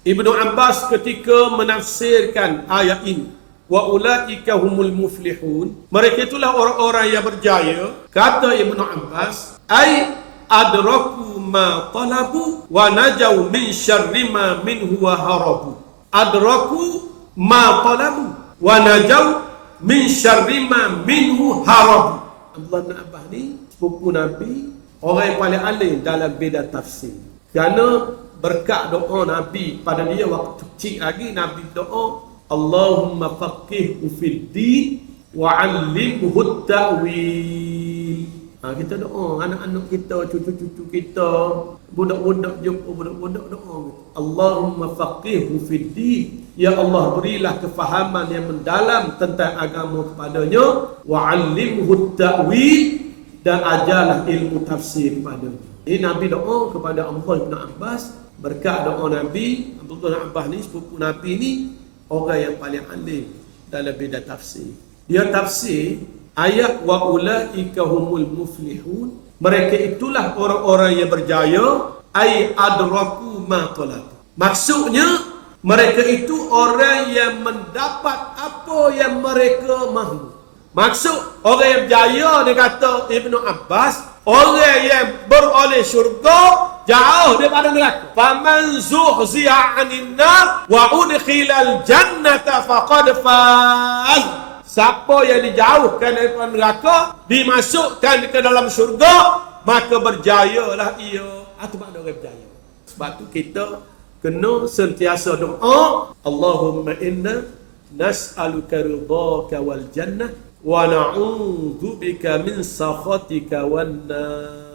Ibnu Abbas ketika menafsirkan ayat ini, wa ulaika humul muflihun, mereka itulah orang-orang yang berjaya, kata Ibnu Abbas, ai adraku ma talabu wa najau min syarri ma minhu wa harabu. Adraku ma talabu wa najau min syarri ma minhu harabu. Abdullah bin Abbas ni sepupu Nabi, orang yang paling alim dalam bidang tafsir. Kerana berkat doa Nabi pada dia waktu kecil lagi, Nabi doa, Allahumma faqihhu fid din wa 'allimhu ta'wil. Kita doa anak-anak kita, cucu-cucu kita, budak-budak jumpa budak-budak doa. Allahumma faqihhu fid din. Ya Allah, berilah kefahaman yang mendalam tentang agama kepadanya, wa 'allimhu ta'wil, dan ajarlah ilmu tafsir kepadanya. Ini Nabi doa kepada Abdullah bin Abbas. Berkat doa Nabi, Abdullah bin Abbas ni sepupu Nabi ni orang yang paling alim dalam bidang tafsir. Dia tafsir ayat wa ulaika humul muflihun, mereka itulah orang-orang yang berjaya, ai adraku ma talab. Maksudnya mereka itu orang yang mendapat apa yang mereka mahu. Maksud orang yang berjaya, dia kata Ibnu Abbas, orang yang beroleh syurga jauh daripada neraka. Faman zuhziya 'anil nar wa udkhilal jannata faqad faz. Siapa yang dijauhkan daripada neraka, dimasukkan ke dalam syurga, maka berjayalah ia. Itu makna orang berjaya. Sebab tu kita kena sentiasa doa, Allahumma inna nas'aluka ridhaka wal jannah wa na'udzubika min sakhatika wan nar.